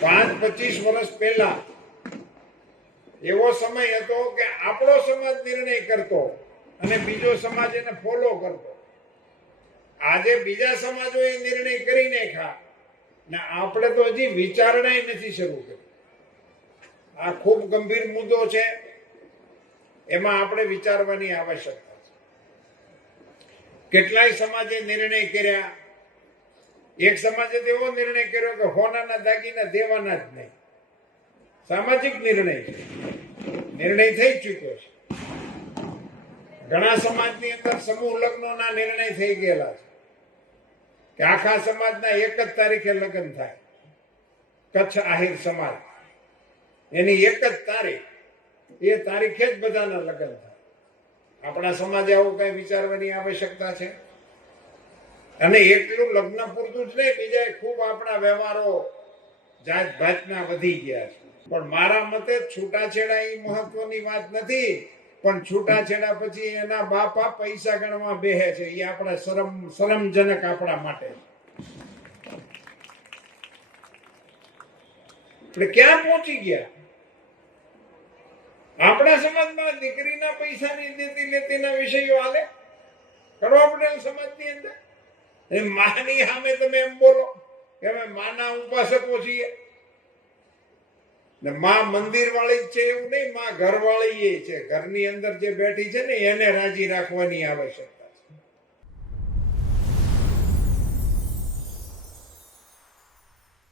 5-25 વર્ષ પહેલા એવો સમય હતો કે આપણો સમાજ નિર્ણય કરતો અને બીજો સમાજ એને ફોલો કરતો. આજે બીજા સમાજોએ નિર્ણય કરી નાખ્યા ને આપણે તો હજી વિચારણા નથી શરૂ કરી. આ ખૂબ ગંભીર મુદ્દો છે, એમાં આપણે વિચારવાની આવશ્યકતા છે. કેટલાય સમાજે નિર્ણય કર્યા. એક સમાજે તો એવો નિર્ણય કર્યો કે હોનાના દાગીના દેવાના જ નહીં. સામાજિક નિર્ણય છે, નિર્ણય થઈ ચૂક્યો છે. ઘણા સમાજની અંદર સમૂહ લગ્નોના નિર્ણય થઈ ગયેલા છે કે આખા સમાજના એક જ તારીખે લગ્ન થાય. કચ્છ આહિર સમાજ એની એક જ તારીખ, એ તારીખે જ બધાના લગ્ન થાય. આપણા સમાજે આવું કઈ વિચારવાની આવશ્યકતા છે. અને એટલું લગ્ન પૂરતું જ નહીં, બીજા ખૂબ આપણા વ્યવહારો જાત ભાતના વધી ગયા છે. પણ મારા મતે છૂટાછેડા એ મહત્વની વાત નથી, પણ છૂટાછેડા પછી એના બાપા પૈસા ગણવા બેહે છે, એ આપણા શરમજનક આપણા માટે. આપણે ક્યાં પહોંચી ગયા? આપણા સમાજમાં દીકરીના પૈસાની દેતી લેતીના વિષયો હાલે. કરવા પટેલ સમાજની અંદર માની સામે તમે એમ બોલો કે અમે માના ઉપાસકો છીએ ને માં મંદિર વાળી જ છે એવું નહીં, માં ઘર વાળી એ છે. ઘરની અંદર જે બેઠી છે ને એને રાજી રાખવાની આવશ્યકતા.